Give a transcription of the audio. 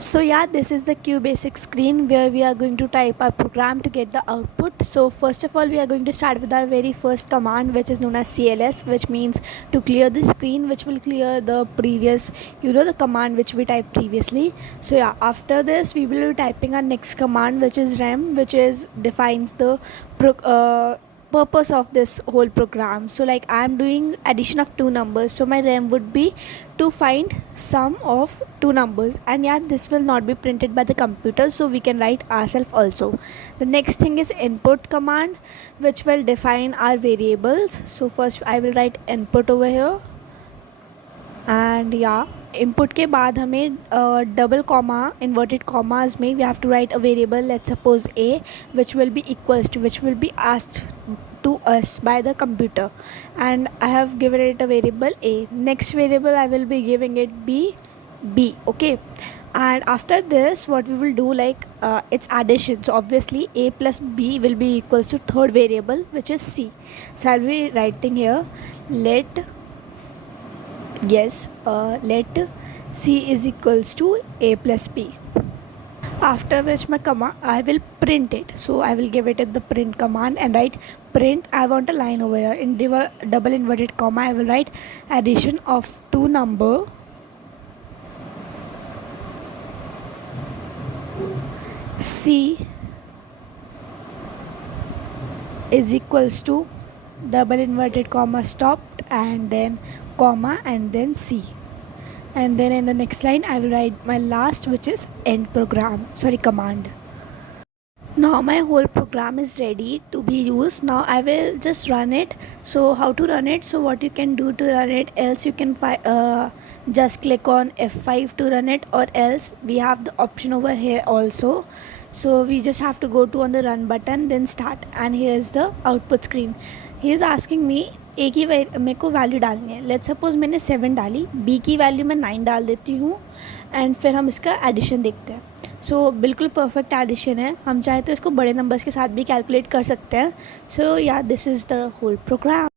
So yeah, this is the Qbasic screen where we are going to type our program to get the output. So first of all, we are going to start with our very first command, which is known as CLS, which means to clear the screen, which will clear the previous, the command which we typed previously. So yeah, after this, we will be typing our next command, which is rem, which is defines the purpose of this whole program. So like I am doing addition of two numbers, so my rem would be to find sum of two numbers, and yeah, this will not be printed by the computer, so we can write ourselves also. The next thing is input command, which will define our variables. So first I will write input over here, and yeah, input के बाद हमें double comma inverted commas में we have to write a variable, let's suppose a, which will be equals to, which will be asked to us by the computer, and I have given it a variable a. Next variable I will be giving it b, okay. And after this, what we will do, like it's addition, so obviously a plus b will be equals to third variable, which is c. So I'll be writing here, let c is equals to a plus b. After which my command, I will print it. So I will give it the print command and write print. I want a line over here in double inverted comma. I will write addition of two number c is equals to double inverted comma stopped, and then comma, and then c. And then in the next line I will write my last, which is end command. Now my whole program is ready to be used. Now I will just run it. So how to run it? So what you can do to run it, else you can just click on F5 to run it, or else we have the option over here also. So we just have to go to on the run button, then start, and here is the output screen. He is asking me ए की मेरे को value डालनी है. Let's suppose मैंने 7 डाली, B की value मैं 9 डाल देती हूँ, एंड फिर हम इसका एडिशन देखते हैं. सो बिल्कुल परफेक्ट एडिशन है. हम चाहे तो इसको बड़े नंबर्स के साथ भी कैलकुलेट कर सकते हैं. So yeah this is the whole programme.